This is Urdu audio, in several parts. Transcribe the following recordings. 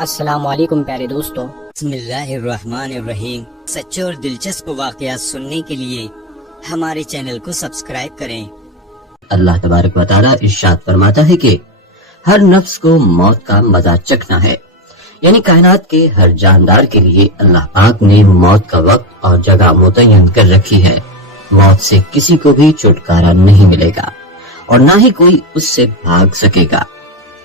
السلام علیکم پیارے دوستو، بسم اللہ الرحمن الرحیم۔ سچے اور دلچسپ واقعات سننے کے لیے ہمارے چینل کو سبسکرائب کریں۔ اللہ تبارک و تعالی ارشاد فرماتا ہے کہ ہر نفس کو موت کا مزہ چکھنا ہے، یعنی کائنات کے ہر جاندار کے لیے اللہ پاک نے موت کا وقت اور جگہ متعین کر رکھی ہے۔ موت سے کسی کو بھی چھٹکارا نہیں ملے گا اور نہ ہی کوئی اس سے بھاگ سکے گا۔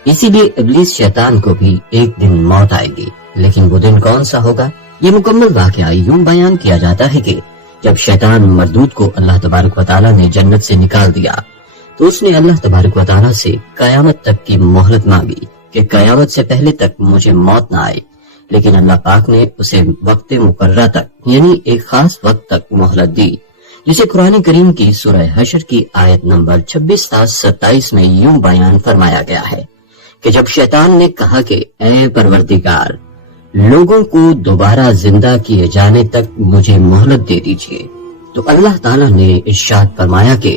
اسی لیے ابلیس شیطان کو بھی ایک دن موت آئے گی، لیکن وہ دن کون سا ہوگا؟ یہ مکمل واقعہ یوں بیان کیا جاتا ہے کہ جب شیطان مردود کو اللہ تبارک و تعالی نے جنت سے نکال دیا تو اس نے اللہ تبارک و تعالی سے قیامت تک کی مہلت مانگی کہ قیامت سے پہلے تک مجھے موت نہ آئے، لیکن اللہ پاک نے اسے وقت مقررہ تک یعنی ایک خاص وقت تک مہلت دی، جسے قرآن کریم کی سورہ حشر کی آیت نمبر 26 تا 27 میں یوں بیان فرمایا گیا ہے کہ جب شیطان نے کہا کہ اے پروردگار، لوگوں کو دوبارہ زندہ کیے جانے تک مجھے مہلت دے دیجیے، تو اللہ تعالیٰ نے ارشاد فرمایا کہ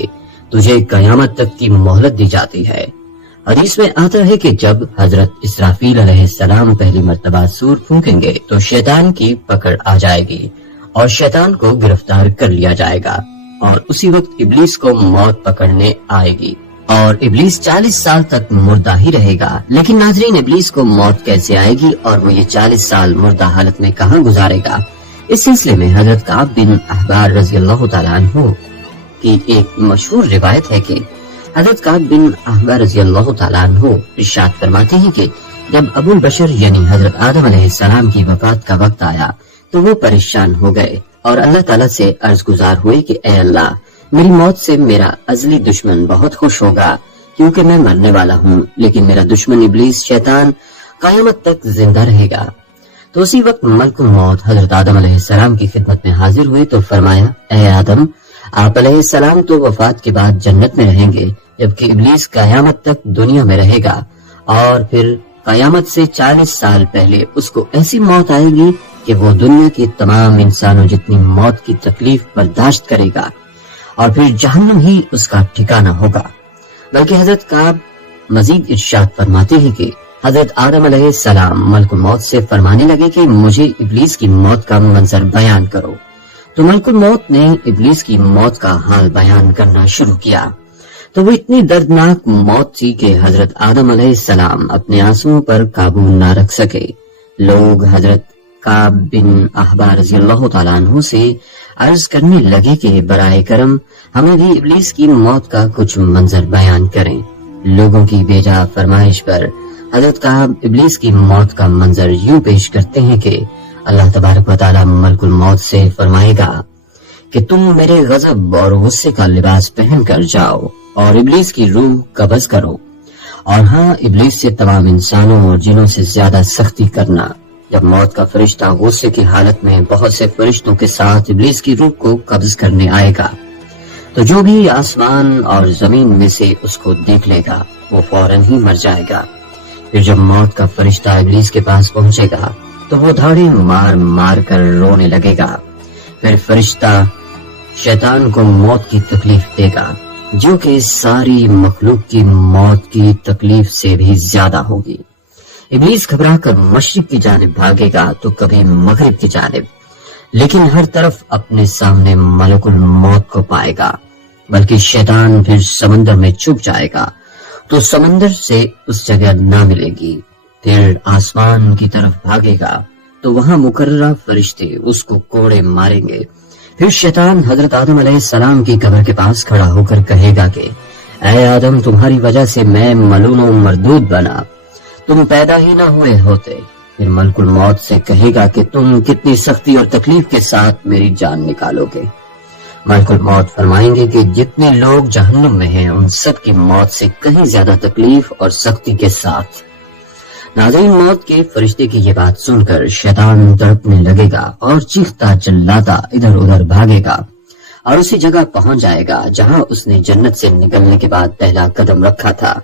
تجھے قیامت تک کی مہلت دی جاتی ہے۔ حدیث میں آتا ہے کہ جب حضرت اسرافیل علیہ السلام پہلی مرتبہ سور پھونکیں گے تو شیطان کی پکڑ آ جائے گی اور شیطان کو گرفتار کر لیا جائے گا، اور اسی وقت ابلیس کو موت پکڑنے آئے گی اور ابلیس 40 سال تک مردہ ہی رہے گا۔ لیکن ناظرین، ابلیس کو موت کیسے آئے گی اور وہ یہ 40 سال مردہ حالت میں کہاں گزارے گا؟ اس سلسلے میں حضرت کعب بن احبار رضی اللہ تعالیٰ عنہ کی ایک مشہور روایت ہے کہ حضرت کعب بن احبار رضی اللہ تعالیٰ عنہ ارشاد فرماتے ہیں کہ جب ابو البشر یعنی حضرت آدم علیہ السلام کی وفات کا وقت آیا تو وہ پریشان ہو گئے اور اللہ تعالیٰ سے عرض گزار ہوئے کہ اے اللہ، میری موت سے میرا ازلی دشمن بہت خوش ہوگا کیونکہ میں مرنے والا ہوں، لیکن میرا دشمن ابلیس شیطان قیامت تک زندہ رہے گا۔ تو اسی وقت ملک الموت حضرت آدم علیہ السلام کی خدمت میں حاضر ہوئے تو فرمایا، اے آدم، آپ علیہ السلام تو وفات کے بعد جنت میں رہیں گے، جبکہ ابلیس قیامت تک دنیا میں رہے گا، اور پھر قیامت سے 40 سال پہلے اس کو ایسی موت آئے گی کہ وہ دنیا کے تمام انسانوں جتنی موت کی تکلیف برداشت کرے گا، اور پھر جہنم ہی اس کا ٹھکانہ ہوگا۔ بلکہ حضرت کعب مزید ارشاد فرماتے ہیں کہ حضرت آدم علیہ السلام ملک الموت سے فرمانے لگے کہ مجھے ابلیس کی موت کا منظر بیان کرو، تو ملک الموت نے ابلیس کی موت کا حال بیان کرنا شروع کیا۔ تو وہ اتنی دردناک موت تھی کہ حضرت آدم علیہ السلام اپنے آنسوؤں پر قابو نہ رکھ سکے۔ لوگ حضرت کعب بن احبار رضی اللہ تعالیٰ عنہ سے عرض کرنے لگے کہ برائے کرم ہمیں بھی ابلیس کی موت کا کچھ منظر بیان کریں۔ لوگوں کی بیجا فرمائش پر حضرت کعب ابلیس کی موت کا منظر یوں پیش کرتے ہیں کہ اللہ تبارک و تعالی ملک الموت سے فرمائے گا کہ تم میرے غضب اور غصے کا لباس پہن کر جاؤ اور ابلیس کی روح قبض کرو، اور ہاں، ابلیس سے تمام انسانوں اور جنوں سے زیادہ سختی کرنا۔ جب موت کا فرشتہ غصے کی حالت میں بہت سے فرشتوں کے ساتھ ابلیس کی روح کو قبض کرنے آئے گا تو جو بھی آسمان اور زمین میں سے اس کو دیکھ لے گا وہ فوراً ہی مر جائے گا۔ پھر جب موت کا فرشتہ ابلیس کے پاس پہنچے گا تو وہ دھاڑے مار مار کر رونے لگے گا۔ پھر فرشتہ شیطان کو موت کی تکلیف دے گا جو کہ ساری مخلوق کی موت کی تکلیف سے بھی زیادہ ہوگی۔ ابلیس گھبرا کر مشرق کی جانب بھاگے گا تو کبھی مغرب کی جانب، لیکن ہر طرف اپنے سامنے ملک الموت کو پائے گا۔ بلکہ شیطان پھر سمندر میں چھپ جائے گا تو سمندر سے اس جگہ نہ ملے گی۔ پھر آسمان کی طرف بھاگے گا تو وہاں مقررہ فرشتے اس کو کوڑے ماریں گے۔ پھر شیطان حضرت آدم علیہ السلام کی قبر کے پاس کھڑا ہو کر کہے گا کہ اے آدم، تمہاری وجہ سے میں ملعون و مردود بنا، تم پیدا ہی نہ ہوئے ہوتے۔ پھر ملک الموت سے کہے گا کہ تم کتنی سختی اور تکلیف کے ساتھ میری جان نکالو گے۔ ملک الموت فرمائیں گے کہ جتنے لوگ جہنم میں ہیں ان سب کی موت سے کہیں زیادہ تکلیف اور سختی کے ساتھ۔ ناظرین، موت کے فرشتے کی یہ بات سن کر شیطان تڑپنے لگے گا اور چیختا چلاتا ادھر ادھر بھاگے گا اور اسی جگہ پہنچ جائے گا جہاں اس نے جنت سے نکلنے کے بعد پہلا قدم رکھا تھا۔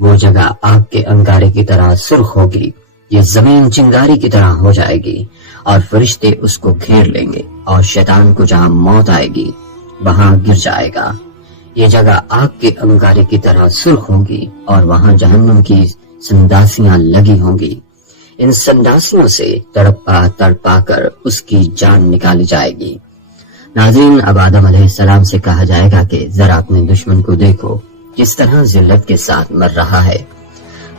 وہ جگہ آگ کے انگارے کی طرح سرخ ہوگی، یہ زمین چنگاری کی طرح ہو جائے گی اور فرشتے اس کو گھیر لیں گے، اور شیطان کو جہاں موت آئے گی وہاں گر جائے گا۔ یہ جگہ آگ کے انگارے کی طرح سرخ ہوگی اور وہاں جہنم کی سنداسیاں لگی ہوں گی۔ ان سنڈاسیوں سے تڑپا کر اس کی جان نکالی جائے گی۔ ناظرین، اب آدم علیہ السلام سے کہا جائے گا کہ ذرا اپنے دشمن کو دیکھو کس طرح ذلت کے ساتھ مر رہا ہے۔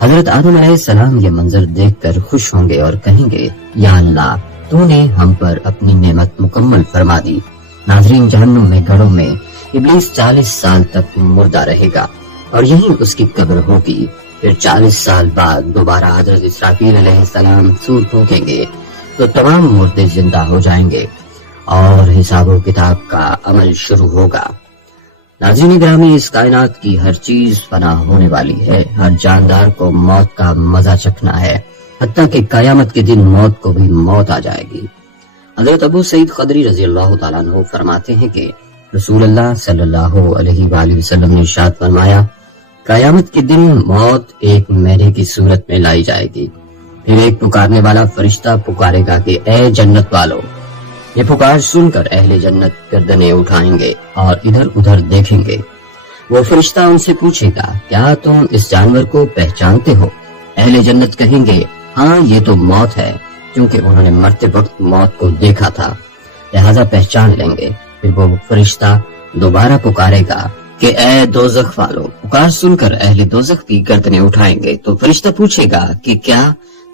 حضرت آدم علیہ السلام یہ منظر دیکھ کر خوش ہوں گے اور کہیں گے، یا اللہ، تو نے ہم پر اپنی نعمت مکمل فرما دی۔ ناظرین، جہنم میں گڑھوں میں ابلیس 40 سال تک مردہ رہے گا اور یہیں اس کی قبر ہوگی۔ پھر 40 سال بعد دوبارہ حضرت اسرافیل علیہ السلام سور پھونکیں گے تو تمام مردے زندہ ہو جائیں گے اور حساب و کتاب کا عمل شروع ہوگا۔ ناظرین گرامی، اس کائنات کی ہر چیز فنا ہونے والی ہے، ہر جاندار کو موت کا مزہ چکھنا ہے، حتیٰ کہ قیامت کے دن موت کو بھی موت آ جائے گی۔ حضرت ابو سعید خدری رضی اللہ تعالیٰ عنہ فرماتے ہیں کہ رسول اللہ صلی اللہ علیہ وآلہ وسلم نے ارشاد فرمایا، قیامت کے دن موت ایک مہرے کی صورت میں لائی جائے گی، پھر ایک پکارنے والا فرشتہ پکارے گا کہ اے جنت والو۔ یہ پکار سن کر اہل جنت گردنیں اٹھائیں گے اور ادھر ادھر دیکھیں گے۔ وہ فرشتہ ان سے پوچھے گا، کیا تم اس جانور کو پہچانتے ہو؟ اہل جنت کہیں گے، ہاں یہ تو موت ہے، کیونکہ انہوں نے مرتے وقت موت کو دیکھا تھا، لہذا پہچان لیں گے۔ پھر وہ فرشتہ دوبارہ پکارے گا کہ اے دوزخ والو۔ پکار سن کر اہل دوزخ بھی گردنیں اٹھائیں گے تو فرشتہ پوچھے گا کہ کیا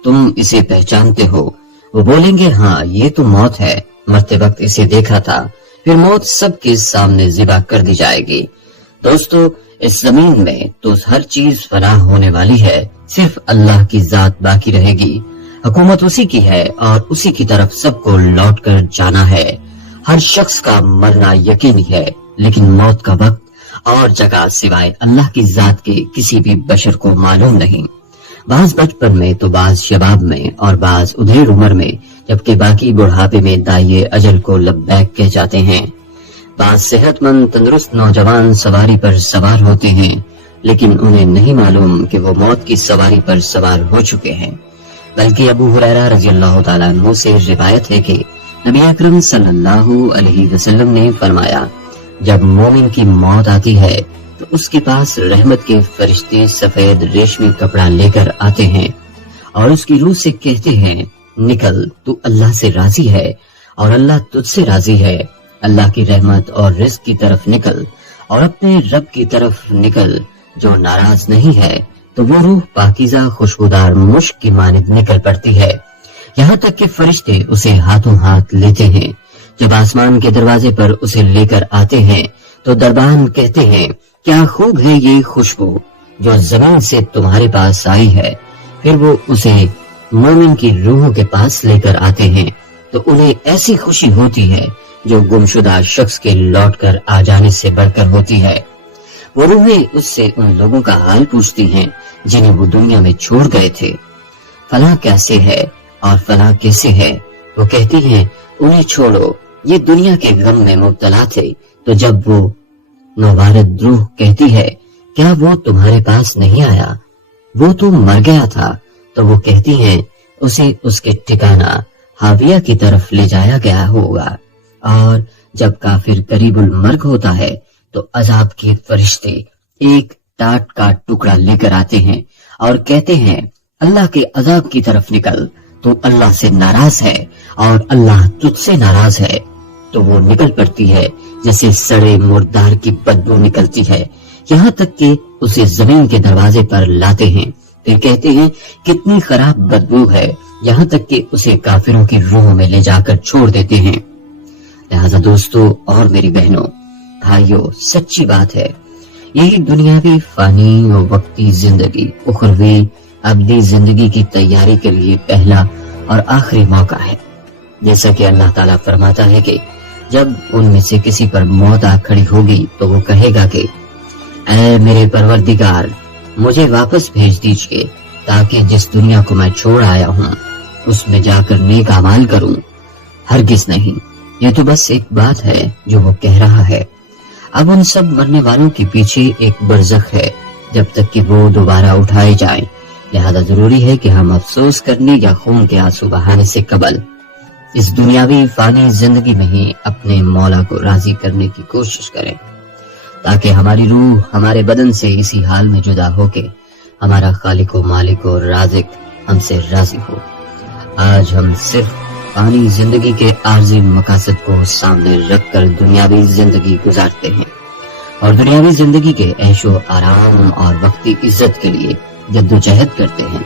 تم اسے پہچانتے ہو؟ وہ بولیں گے، ہاں یہ تو موت ہے، مرتے وقت اسے دیکھا تھا۔ پھر موت سب کے سامنے ذبح کر دی جائے گی۔ دوستو، اس زمین میں تو ہر چیز فنا ہونے والی ہے، صرف اللہ کی ذات باقی رہے گی۔ حکومت اسی کی ہے اور اسی کی طرف سب کو لوٹ کر جانا ہے۔ ہر شخص کا مرنا یقینی ہے، لیکن موت کا وقت اور جگہ سوائے اللہ کی ذات کے کسی بھی بشر کو معلوم نہیں۔ بعض بچپن میں تو بعض شباب میں اور بعض ادھیر عمر میں، جبکہ باقی بڑھاپے میں دائیں اجل کو لبیک کہہ جاتے ہیں۔ بعض صحت مند تندرست نوجوان سواری پر سوار ہوتے ہیں، لیکن انہیں نہیں معلوم کہ وہ موت کی سواری پر سوار ہو چکے ہیں۔ بلکہ ابو ہریرہ رضی اللہ تعالیٰ عنہ سے روایت ہے کہ نبی اکرم صلی اللہ علیہ وسلم نے فرمایا، جب مومن کی موت آتی ہے تو اس کے پاس رحمت کے فرشتے سفید ریشمی کپڑا لے کر آتے ہیں اور اس کی روح سے کہتے ہیں، نکل، تو اللہ سے راضی ہے اور اللہ تجھ سے راضی ہے۔ اللہ کی رحمت اور رزق کی طرف نکل اور اپنے رب کی طرف نکل جو ناراض نہیں ہے۔ تو وہ روح پاکیزہ خوشبودار مشک کی مانند نکل پڑتی ہے، یہاں تک کہ فرشتے اسے ہاتھوں ہاتھ لیتے ہیں۔ جب آسمان کے دروازے پر اسے لے کر آتے ہیں تو دربان کہتے ہیں، کیا خوب ہے یہ خوشبو جو زمین سے تمہارے پاس آئی ہے۔ پھر وہ اسے مومن کی روحوں کے پاس لے کر آتے ہیں تو انہیں ایسی خوشی ہوتی ہے جو گمشدہ شخص کے لوٹ کر آ جانے سے بڑھ کر ہوتی ہے۔ وہ روحیں اس سے ان لوگوں کا حال پوچھتی ہیں جنہیں وہ دنیا میں چھوڑ گئے تھے، فلاں کیسے ہے اور فلاں کیسے ہے۔ وہ کہتی ہیں، انہیں چھوڑو، یہ دنیا کے غم میں مبتلا تھے۔ تو جب وہ نوبارد روح کہتی ہے، کیا وہ تمہارے پاس نہیں آیا، وہ تو مر گیا تھا، تو وہ کہتی ہیں، اسے اس کے ٹھکانہ حاویہ کی طرف لے جایا گیا ہوگا۔ اور جب کافر قریب المرگ ہوتا ہے تو عذاب کے فرشتے ایک ٹاٹ کا ٹکڑا لے کر آتے ہیں اور کہتے ہیں، اللہ کے عذاب کی طرف نکل، تو اللہ سے ناراض ہے اور اللہ تجھ سے ناراض ہے۔ تو وہ نکل پڑتی ہے جیسے سڑے مردار کی بدبو نکلتی ہے، یہاں تک کہ اسے زمین کے دروازے پر لاتے ہیں۔ پھر کہتے ہیں، کتنی خراب بدبو ہے، یہاں تک کہ اسے کافروں کی روحوں میں لے جا کر چھوڑ دیتے ہیں۔ لہذا دوستو اور میری بہنوں، بھائیوں، سچی بات ہے، یہی دنیاوی فانی و وقتی زندگی اخروی ابدی زندگی کی تیاری کے لیے پہلا اور آخری موقع ہے۔ جیسا کہ اللہ تعالیٰ فرماتا ہے کہ جب ان میں سے کسی پر موت آ کھڑی ہوگی تو وہ کہے گا کہ اے میرے پروردگار، مجھے واپس بھیج دیجئے تاکہ جس دنیا کو میں چھوڑ آیا ہوں اس میں جا کر نیک اعمال کروں۔ ہرگز نہیں، یہ تو بس ایک بات ہے جو وہ کہہ رہا ہے۔ اب ان سب مرنے والوں کے پیچھے ایک برزخ ہے جب تک کہ وہ دوبارہ اٹھائے جائیں۔ لہذا ضروری ہے کہ ہم افسوس کرنے یا خون کے آنسو بہانے سے قبل اس دنیاوی فانی زندگی میں ہی اپنے مولا کو راضی کرنے کی کوشش کریں، تاکہ ہماری روح ہمارے بدن سے اسی حال میں جدا ہو کے ہمارا خالق و مالک و رازق ہم سے راضی ہو۔ آج ہم صرف پانی زندگی کے عارضی مقاصد کو سامنے رکھ کر دنیاوی زندگی گزارتے ہیں اور دنیاوی زندگی کے عیش و آرام اور وقتی عزت کے لیے جدوجہد کرتے ہیں۔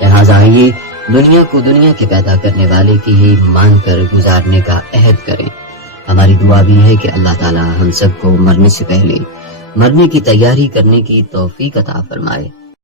لہٰذا آئیے دنیا کو دنیا کے پیدا کرنے والے کی ہی مان کر گزارنے کا عہد کریں۔ ہماری دعا بھی ہے کہ اللہ تعالی ہم سب کو مرنے سے پہلے مرنے کی تیاری کرنے کی توفیق عطا فرمائے۔